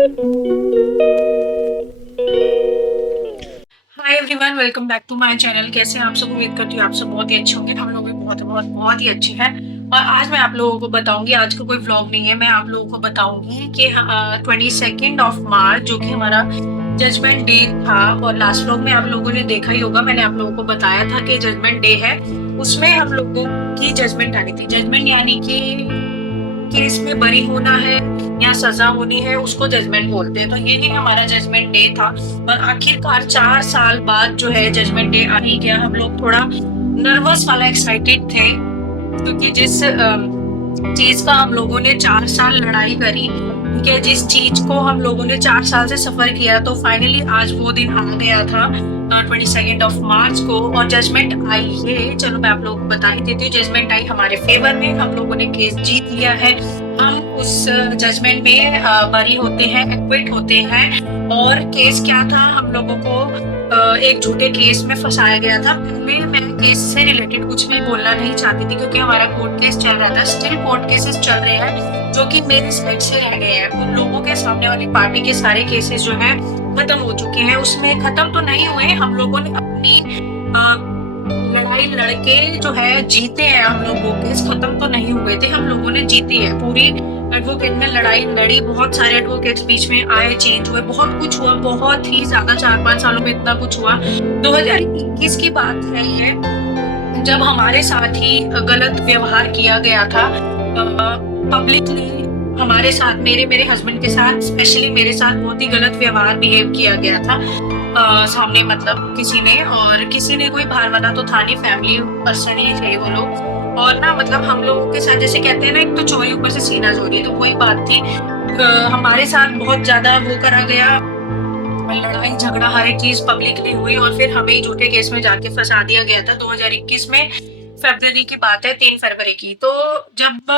Hi everyone, welcome back to my channel. कैसे हैं आप सब? उम्मीद करती हूँ आप सब बहुत ही अच्छे होंगे। हम लोग भी बहुत ही अच्छे हैं। और आज मैं आप लोगों को बताऊंगी, आज का कोई व्लॉग नहीं है, मैं आप लोगों को बताऊंगी कि 22 मार्च जो कि हमारा जजमेंट डे था। और लास्ट व्लॉग में आप लोगों ने देखा ही होगा, मैंने आप लोगों को बताया था कि जजमेंट डे है, उसमें हम लोगों की जजमेंट आनी थी। जजमेंट यानी कि केस में बरी होना है या सजा होनी है, उसको जजमेंट बोलते हैं। तो यही हमारा जजमेंट डे था। और आखिरकार 4 साल बाद जो है जजमेंट डे आ ही गया। हम लोग थोड़ा नर्वस वाला एक्साइटेड थे, क्योंकि जिस चीज का हम लोगों ने 4 साल लड़ाई करी, ठीक है, जिस चीज को हम लोगों ने 4 साल से सफर किया, तो फाइनली आज वो दिन आ गया था 22 मार्च को। और जजमेंट आई है, चलो मैं आप लोगों को बता ही देती हूँ। जजमेंट आई हमारे फेवर में, हम लोगों ने केस जीत लिया है। हम उस जजमेंट में बरी होते हैं, एक्विट होते हैं। और केस क्या था, हम लोगों को एक झूठे केस में फंसाया गया था। मैं केस से रिलेटेड कुछ भी बोलना नहीं चाहती थी, क्योंकि हमारा कोर्ट केस चल रहा था। स्टिल कोर्ट केसेस चल रहे हैं जो कि मेरे साइड से रह गए हैं। उन लोगों के, सामने वाली पार्टी के सारे केसेस जो है खत्म हो चुके हैं। उसमें खत्म तो नहीं हुए, हम लोगों ने अपनी लड़ाई लड़के जो है जीते हैं। हम लोग वो केस खत्म तो नहीं हुए थे, हम लोगों ने जीती है। पूरी एडवोकेट में लड़ाई लड़ी, बहुत सारे एडवोकेट्स बीच में आए, चेंज हुए, बहुत कुछ हुआ, बहुत ही ज्यादा। 4-5 सालों में इतना कुछ हुआ। 2021 की बात है ये, जब हमारे साथ ही गलत व्यवहार किया गया था पब्लिकली। हमारे साथ, मेरे हस्बैंड के साथ, स्पेशली मेरे साथ बहुत ही गलत व्यवहार बिहेव किया गया था सामने, मतलब किसी ने। और किसी ने, कोई बाहर वाला तो था नहीं, फैमिली पर्सन ही थे वो लोग। और ना, मतलब हम लोगों के साथ, जैसे कहते हैं ना, एक तो चोरी ऊपर से सीना चोरी, तो वही बात थी। हमारे साथ बहुत ज्यादा वो करा गया, लड़ाई झगड़ा, हर एक चीज पब्लिकली हुई। और फिर हमें ही झूठे केस में जाके फंसा दिया गया था 2021 में। फरवरी की बात है, 3 फरवरी की। तो जब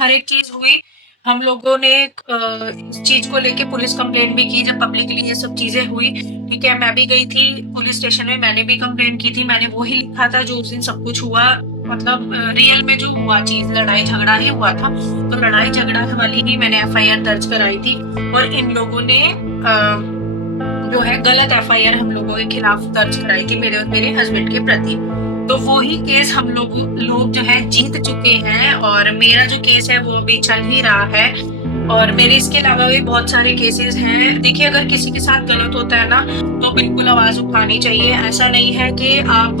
हर एक चीज हुई, हम लोगों ने इस चीज को लेके पुलिस कंप्लेंट भी की। जब पब्लिकली ये सब चीजें हुई, ठीक है, मैं भी गई थी पुलिस स्टेशन में, मैंने भी कंप्लेंट की थी। मैंने वही लिखा था जो उस दिन सब कुछ हुआ, मतलब रियल में जो हुआ चीज, लड़ाई झगड़ा ही हुआ था। तो लड़ाई झगड़ा वाली ही मैंने एफआईआर दर्ज कराई थी। और इन लोगों ने जो है गलत एफआईआर हम लोगों के खिलाफ दर्ज कराई थी, मेरे और मेरे हस्बैंड के प्रति। तो वही केस हम लोग जो है जीत चुके हैं। और मेरा जो केस है वो अभी चल ही रहा है। और मेरे इसके अलावा भी बहुत सारे केसेस हैं। देखिए, अगर किसी के साथ गलत होता है ना, तो बिल्कुल आवाज उठानी चाहिए। ऐसा नहीं है कि आप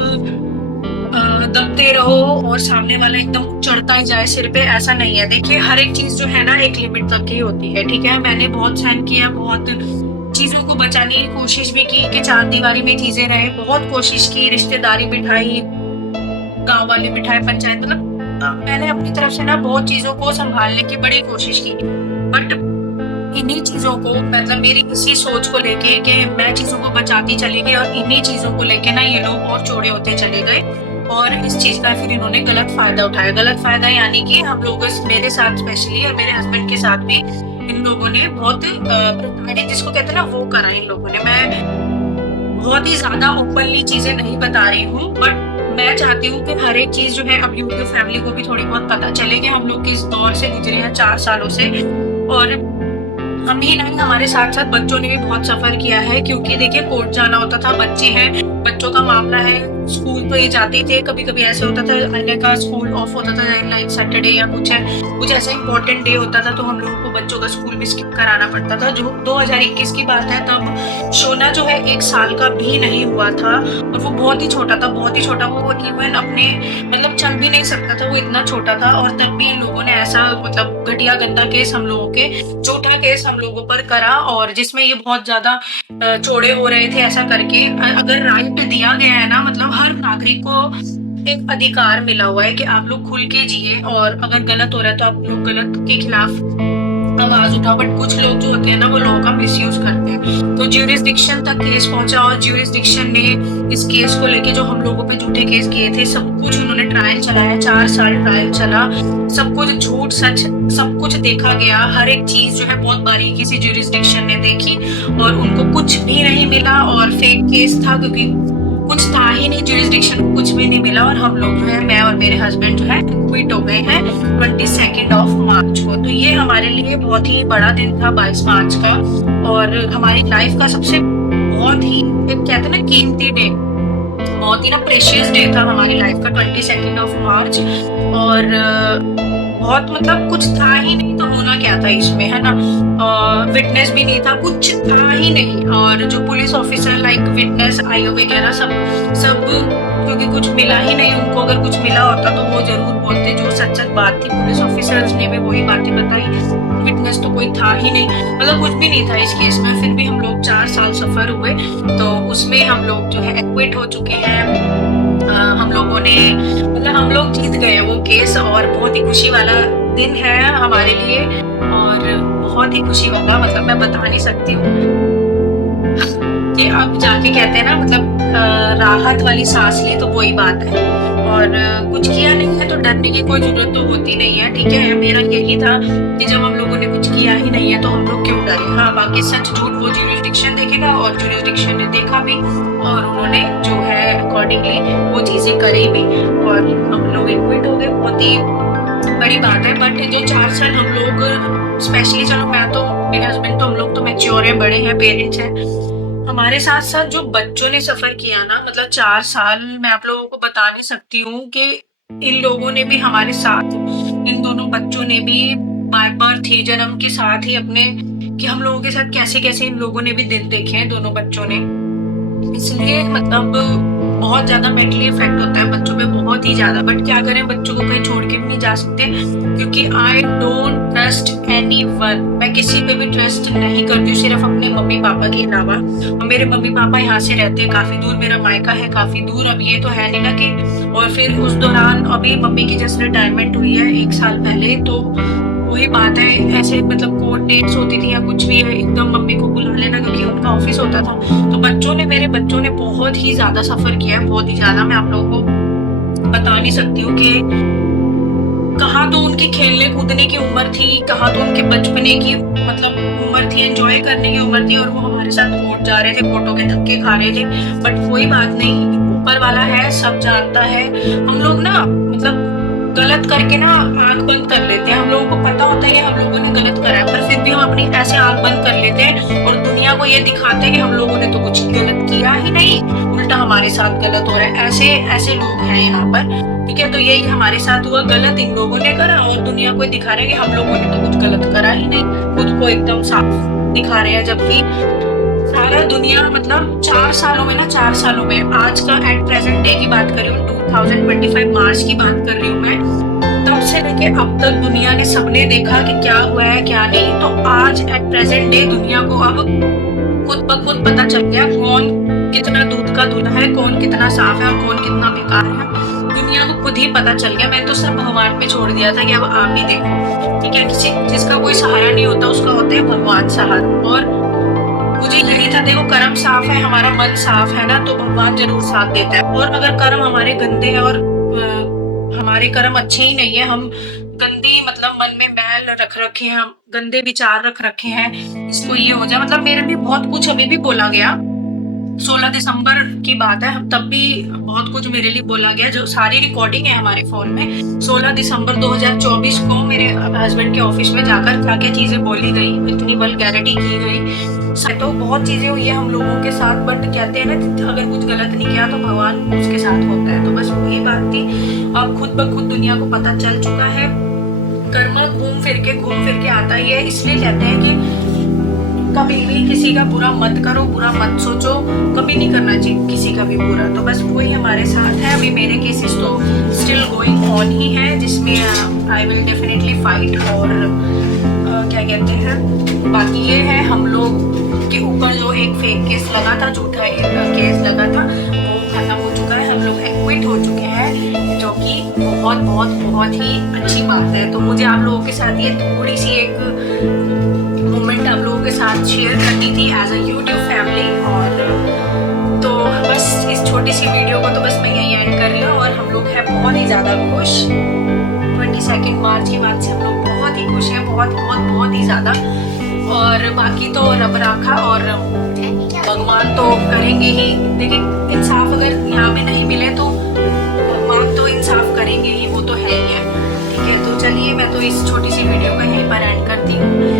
दबते रहो और सामने वाला एकदम चढ़ता ही जाए सिर पे, ऐसा नहीं है। देखिए, हर एक चीज जो है ना, एक लिमिट तक की होती है, ठीक है। मैंने बहुत सहन किया, बहुत चीजों को बचाने की कोशिश भी की कि 4 दीवारी में चीजें रहे, बहुत कोशिश की, रिश्तेदारी बिठाई, गांव वाले बिठाए, पंचायत, मतलब मैंने अपनी तरफ से ना बहुत चीजों को संभालने की बड़ी कोशिश की। बट इन्हीं चीजों को, मतलब मेरी इसी सोच को लेके कि मैं चीजों को बचाती चली गई, और इन्हीं चीजों को लेके ना ये लोग और चौड़े होते चले गए। और इस चीज का फिर इन्होंने गलत फायदा उठाया। गलत फायदा यानी कि हम लोग, मेरे साथ स्पेशली और मेरे हस्बैंड के साथ भी इन लोगों ने बहुत प्रताड़ित, जिसको कहते हैं ना, वो करा इन लोगों ने। मैं बहुत ही ज्यादा ओपनली चीजें नहीं बता रही हूँ, बट मैं चाहती हूँ कि हर एक चीज जो है अब यूट्यूब फैमिली को भी थोड़ी बहुत पता चले कि हम लोग किस दौर से गुजरे हैं 4 सालों से। और हम ही नहीं, हमारे साथ साथ बच्चों ने भी बहुत सफर किया है। क्योंकि देखिए, कोर्ट जाना होता था, बच्चे हैं, बच्चों का मामला है। स्कूल तो ये जाते थे, कभी कभी ऐसे होता था आने का स्कूल ऑफ होता था, लाइक सैटरडे या कुछ ऐसा इंपॉर्टेंट डे होता था, तो हम लोगों को बच्चों का स्कूल भी स्किप कराना पड़ता था। जो 2021 की बात है, तब शोना जो है 1 साल का भी नहीं हुआ था। और वो बहुत ही छोटा था, बहुत ही छोटा। वो इवन अपने, मतलब चल भी नहीं सकता था, वो इतना छोटा था। और तब भी इन लोगों ने ऐसा, मतलब घटिया गंदा केस हम लोगों के, झूठा केस हम लोगों पर करा, और जिसमें ये बहुत ज्यादा चौड़े हो रहे थे ऐसा करके। अगर राइट दिया गया है ना, मतलब हर नागरिक को एक अधिकार मिला हुआ है कि आप लोग खुल के जिए, और अगर गलत हो रहा है तो आप लोग गलत के खिलाफ आवाज उठाओ। बट कुछ लोग जो होते हैं ना, वो लोगों का मिसयूज करते हैं। तो ज्यूरिसडिक्शन तक केस पहुंचा, और ज्यूरिसडिक्शन ने इस केस को लेके जो हम लोगों पे झूठे केस किए थे, सब कुछ उन्होंने ट्रायल चलाया। 4 साल ट्रायल चला, सब कुछ झूठ सच सब कुछ देखा गया। हर एक चीज जो है बहुत बारीकी से ज्यूरिसडिक्शन ने देखी, और उनको कुछ भी नहीं मिला। और फेक केस था, क्योंकि कुछ कुछ था ही नहीं, जुरिस्डिक्शन कुछ भी नहीं मिला और हम लोग जो है, मैं और मेरे हस्बैंड जो है क्विट हो गए हैं 22 मार्च को। तो ये हमारे लिए बहुत ही बड़ा दिन था 22 मार्च का, और हमारी लाइफ का सबसे बहुत ही एक कहते हैं ना कीमती डे, बहुत ही ना प्रेशियस डे था हमारी लाइफ का 22 मार्च। और बहुत मतलब कुछ था ही नहीं, तो होना क्या था इसमें, है ना। विटनेस भी नहीं था, कुछ था ही नहीं। और जो police officer like witness IO वगैरह सब क्योंकि कुछ मिला ही नहीं उनको, अगर कुछ मिला होता तो वो जरूर बोलते, जो सच सच बात थी पुलिस ऑफिसर्स ने भी वही बातें बताई। विटनेस तो कोई था ही नहीं, मतलब कुछ भी नहीं था इस केस में। फिर भी हम लोग 4 साल सफर हुए, तो उसमें हम लोग जो है एक्विट हो चुके हैं। हम लोगों ने मतलब हम लोग जीत गए वो केस, और बहुत ही खुशी वाला दिन है हमारे लिए, और बहुत ही खुशी वाला, मतलब मैं बता नहीं सकती हूँ कि अब जाके कहते हैं ना, मतलब राहत वाली सांस ली, तो वही बात है। और कुछ किया नहीं है तो डरने की कोई जरूरत तो होती नहीं है, ठीक है। मेरा यही था कि जब हम लोगों ने कुछ किया ही नहीं है तो हम लोग क्यों डरे। हाँ, बाकी सच झूठ वो जुरिस्डिक्शन देखेगा, और जुरिस्डिक्शन ने देखा भी, और उन्होंने जो है अकॉर्डिंगली वो चीजें करी भी, और हम लोग एक्विट हो गए। बहुत ही बड़ी बात है। बट जो 4 साल हम लोग स्पेशली, चलो मैं तो, मेरे हस्बैंड तो, हम लोग तो मैच्योर है, बड़े हैं, पेरेंट्स हैं, हमारे साथ साथ जो बच्चों ने सफर किया ना, मतलब 4 साल मैं आप लोगों को बता नहीं सकती हूँ कि इन लोगों ने भी हमारे साथ, इन दोनों बच्चों ने भी बाय बर्थ ही, जन्म के साथ ही अपने, कि हम लोगों के साथ कैसे कैसे इन लोगों ने भी दिन देखे हैं, दोनों बच्चों ने। इसलिए मतलब बहुत ज्यादा मेंटली इफेक्ट होता है बच्चों पे, बहुत ही ज्यादा। बट क्या करें, बच्चों को कहीं छोड़ के भी नहीं जा सकते, क्योंकि आई डोंट ट्रस्ट एनीवन। मैं किसी पे भी ट्रस्ट नहीं करती हूँ, सिर्फ अपने मम्मी पापा के अलावा। और मेरे मम्मी पापा यहाँ से रहते हैं काफी दूर, मेरा मायका है काफी दूर। अब ये तो है नहीं ना कि, और फिर उस दौरान अभी मम्मी की जस्ट रिटायरमेंट हुई है 1 साल पहले, तो वही बात है, ऐसे मतलब कोर्ट डेट्स होती थी या कुछ भी है, एकदम मम्मी को बुला लेना, क्योंकि उनका ऑफिस होता था। तो मेरे बच्चों ने बहुत ही ज्यादा सफर किया है, बहुत ही ज्यादा। मैं आप लोगों को बता नहीं सकती हूँ कि कहाँ तो उनकी खेलने कूदने की उम्र थी, कहाँ तो उनके बचपने की मतलब उम्र थी, एंजॉय करने की उम्र थी, और वो हमारे साथ कोर्ट जा रहे थे, कोर्टों के धक्के खा रहे थे। बट कोई बात नहीं, ऊपर वाला है, सब जानता है। हम लोग ना मतलब गलत करके ना आंख बंद कर लेते हैं, हम लोगों को पता होता है कि हम लोगों ने गलत करा है, पर फिर भी हम अपनी ऐसे आंख बंद कर लेते हैं और दुनिया को ये दिखाते हैं कि हम लोगों ने तो कुछ गलत किया ही नहीं, उल्टा हमारे साथ गलत हो रहा है। ऐसे ऐसे लोग हैं यहाँ पर, ठीक है। तो यही हमारे साथ हुआ, गलत इन लोगों ने करा, और दुनिया को दिखा रहे हैं कि हम लोगों ने तो कुछ गलत करा ही नहीं, खुद को एकदम साफ दिखा रहे हैं। जबकि सारा दुनिया, मतलब 4 सालों में ना, 4 सालों में, आज का एट प्रेजेंट डे की बात कर रही हूँ, 2025 मार्च की बात कर रही हूँ मैं, तब से लेके अब तक दुनिया ने, सबने देखा कि क्या हुआ है क्या नहीं। तो आज एट प्रेजेंट डे दुनिया को अब खुद ब खुद पता चल गया कौन कितना दूध का दूल्हा है, कौन कितना साफ है और कौन कितना बेकार है। दुनिया को खुद ही पता चल गया। मैं तो सब भगवान पे छोड़ दिया था कि अब आप ही देखो, ठीक है। किसी जिसका कोई सहारा नहीं होता, उसका होता है भगवान सहारा। और मुझे यही था, देखो कर्म साफ है, हमारा मन साफ है ना, तो भगवान जरूर साथ देता है। और अगर कर्म हमारे गंदे हैं और हमारे कर्म अच्छे ही नहीं है, हम गंदी मतलब मन में मैल रख रखे हैं, हम गंदे विचार रख रखे हैं, इसको ये हो जाए, मतलब मेरे भी बहुत कुछ अभी भी बोला गया। 16 दिसंबर की बात है, तब भी बहुत कुछ मेरे लिए बोला गया, जो सारी रिकॉर्डिंग है हमारे फोन में। 16 दिसंबर 2024 को मेरे हस्बैंड के ऑफिस में जाकर क्या क्या चीजें बोली गई, इतनी वल्गैरिटी की गई, तो बहुत चीजें हुई है हम लोगों के साथ। बट कहते हैं ना, अगर कुछ गलत नहीं किया तो भगवान उसके साथ होता है। तो बस वही बात थी। अब खुद ब खुद दुनिया को पता चल चुका है, कर्म घूम फिर के आता ही है। इसलिए कहते हैं कि कभी भी किसी का बुरा मत करो, बुरा मत सोचो, कभी नहीं करना चाहिए किसी का भी बुरा। तो बस वही हमारे साथ है। अभी मेरे केसेस तो स्टिल गोइंग ऑन ही है, जिसमें आई विल डेफिनेटली फाइट। और क्या कहते हैं, बाकी ये है, हम लोग के ऊपर जो एक फेक केस लगा था, झूठा केस लगा था, वो खत्म हो चुका है। हम लोग एक्विट हो चुके हैं, जो कि बहुत बहुत बहुत ही अच्छी बात है। तो मुझे आप लोगों के साथ ये थोड़ी सी एक मोमेंट आप लोगों के साथ शेयर करनी थी एज अ यूट्यूब फैमिली। और तो बस इस छोटी सी वीडियो को तो बस मैं यही एंड कर रही हूँ। और हम लोग हैं बहुत ही ज़्यादा खुश, 22 मार्च के बाद से हम लोग बहुत ही खुश हैं, बहुत बहुत बहुत ही ज़्यादा। और बाकी तो रब राखा, और भगवान तो करेंगे ही। देखिए इंसाफ अगर यहाँ पे नहीं मिले तो भगवान तो इंसाफ करेंगे ही, वो तो है ही है। ठीक है, तो चलिए मैं तो इस छोटी सी वीडियो को यहीं पर एंड करती हूँ।